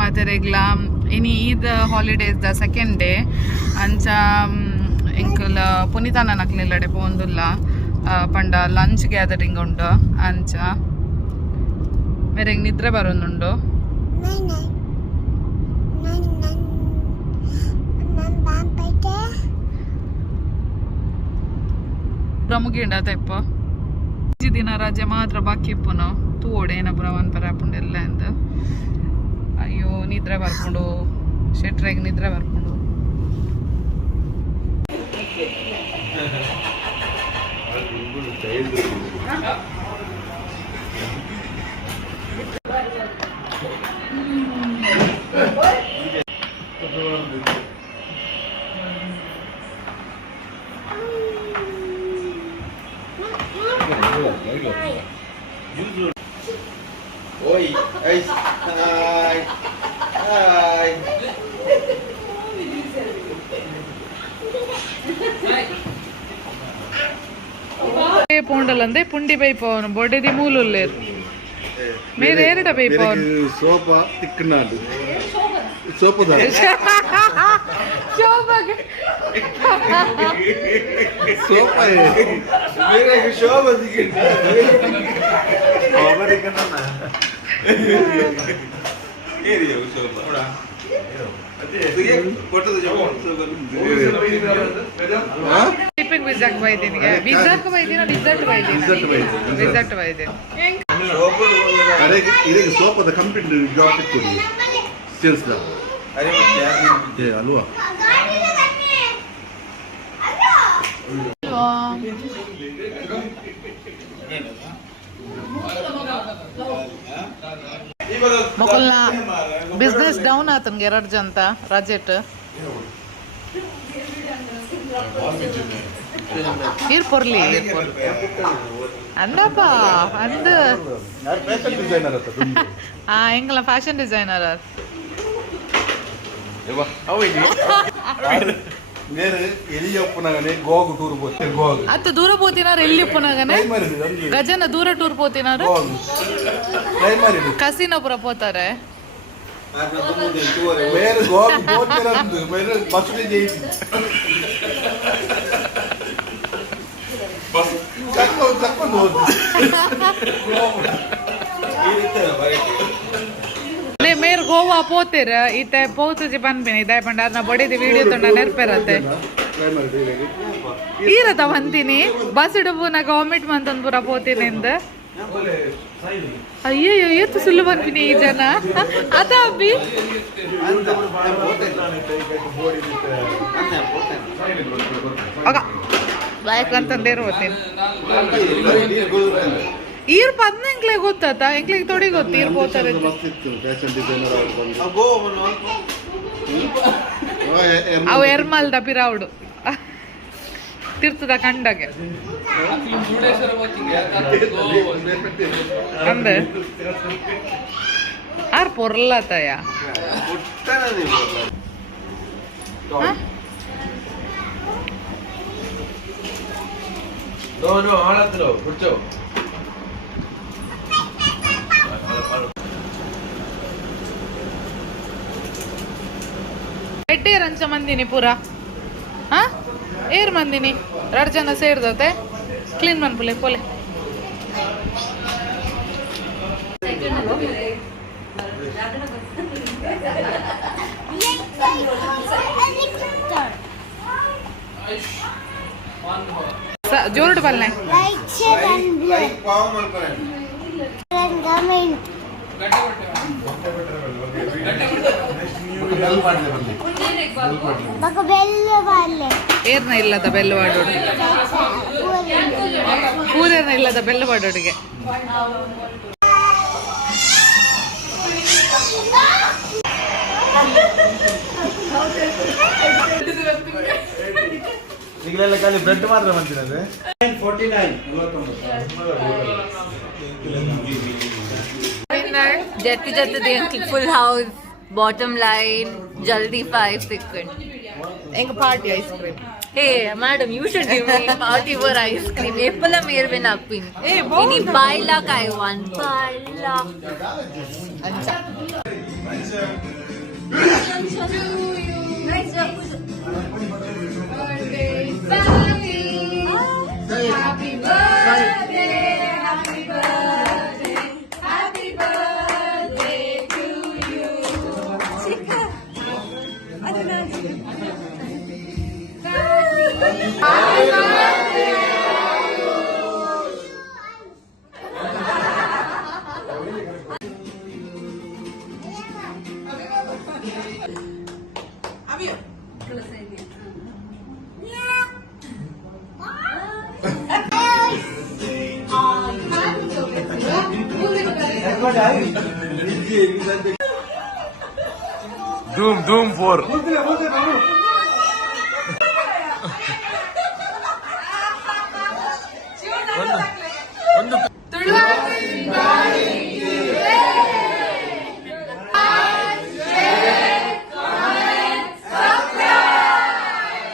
ಮಾತೆರೆಗ್ಲ ಇನಿ Eid holidays the second day ಅಂಚ ಎಂಕಲ್ ಪುನೀತಾನ ನಕ್ಲಿಲ್ಲಡೆ ಪೋಂದುಲ್ಲ ಪಂಡ ಲಂಚ್ ಗ್ಯಾದರಿಂಗ್ ಉಂಡು ಅಂಚ ಮೇರೆಗ್ ನಿದ್ರೆ ಬರೋದುಂಡು ಮುಗಿಂಡ ತೆಪ್ಪ ದಿನ ರಜೆ ಮಾತ್ರ ಬಾಕಿ ಇಪ್ಪುನು ತೂಡೆ ಏನಪ್ಪ ಒನ್ ಪರ ಹಾಕೊಂಡು ಎಲ್ಲ ಅಂತ ಅಯ್ಯೋ ನಿದ್ರೆ ಬರ್ಕೊಂಡು ಶೆಟ್ರಾಗಿ ನಿದ್ರೆ ಬರ್ಕೊಂಡು Oi, hi, hi. పోండలందే పుండి పైపోవను బొడ్డది మూలు లేరు మీరు ఏరిట పైపోవను సోపా తిక్కున్నాడు సోపదా సోపా मेरे शोभा दिखिंड ओवर दिखना ಏರಿಯಾ ಶೋಭಾ ನೋಡ ಅದೇ ಕೊಟ್ಟದ ಜೋನ್ ಟಿಪಿಕ್ ವಿಜಾಕ್ ಬೈದಿನಿಗೆ ವಿಜಾಕ್ ಬೈದಿನ ರಿಸಲ್ಟ್ ಬೈದಿನ ಅರೆ ಇದಕ್ಕೆ ಸೋಪದ ಕಂಪ್ನಿ ಜಾಬ್ ಕೊಡಿ ಸೇಲ್ಸ್ ದ ಅರೆ ಏ ಅಲ್ವಾ ಮೊಕಲ್ನ ಬಿಸ್ನೆಸ್ ಡೌನ್ ಆತನ್ಗೆ 2 ಜಂತ ರಾಜೆಟ್ ಇರ್ ಪೊರ್ಲಿ ಅಂದಪ್ಪ ಅಂದ ಫ್ಯಾಷನ್ ಡಿಸೈನರ್ ಅತ್ತ ಎಂಗಲ ಫ್ಯಾಷನ್ ಡಿಸೈನರ್ ಏವಾ ಅವಿನಿ నేను ఎలియప్పునగానే గోగు టూర్ పోతే గోగు అత్త దూర పోతినారు ఎల్లిప్పునగానే గజన దూర టూర్ పోతినారు ಕಸಿನಪುರ పోతారే వేరు గోగు పోతినారు వేరు బస్సుని చేయింది బస్ చక్కని పోదు మీరు ಗೋವಾ పోతేర ఇతే పోతుజి పన్పిని ఇదే పండ నా బొడిది వీడియೋ ತೊಂಡ ನೆರ್ಪೆರತ್ತೆ ಈರತ ಬಂತೀನಿ ಬಸ್ ಇಡುಬು ನಾ ಗವರ್ಮೆಂಟ್ ಮಂತಂದ್ ಪೂರ పోತೀನಿ ಇಂದ ಅಯ್ಯಯ್ಯೋ ಎಷ್ಟು ಸುಳ್ಳು ಬಂದ್ಬಿನಿ ಈ ಜನ ಅದ ಅಬ್ಬಿ ಬಾಯಕ್ ಅಂತಂದೇರು ಹೋಗ್ತೀನಿ ಈರ್ ಪದ್ನ ಎಂಕ್ಲೆಗ್ ಗೊತ್ತಾತ ಎಂಕ್ಲೆಗ್ ತೊಡಿ ಗೊತ್ತ ಈರ್ ಹೋಗ್ತಾರೆ ಅವು ಎರ್ಮಲ್ದ ಪಿರಾವುಡು ತಿರ್ತದ ಕಂಡಗೆ ಅಂದ ಆರ್ ಪೊರ್ಲತಯ ఆడద్దు కూర్చో ಎಡ್ಡೇರ್ ಅಂಚ ಮಂದಿನಿ ಪೂರ ಏರ್ ಮಂದಿನಿ 2 ಜನ ಸೇರ್ದತೆ ಕ್ಲೀನ್ ಮನ್ಪುಲೆ ಪೋಲೆ ಜೋರ್ಡ್ ಬಲ್ನೆ ಏರ್ನ ಇಲ್ಲದ ಬೆಲ್ಲವಾಡೋಡಿಗೆ ಕೂರೇರ್ನ ಇಲ್ಲದ ಬೆಲ್ಲವಾಡೋಡಿಗೆ ಈಗಲೆಲ್ಲ ಖಾಲಿ ಬ್ರೆಡ್ ಮಾತ್ರ ಬಂದಿರೋದು 49 जैसे जैसे देख फुल हाउस बॉटम लाइन जल्दी 5 सेकंड ಎಂಗ party ice cream hey madam you should give me party for ice cream apple मेर बिन अपिन इनी बायला काय वन बायला ಅಂಚ Doom 4.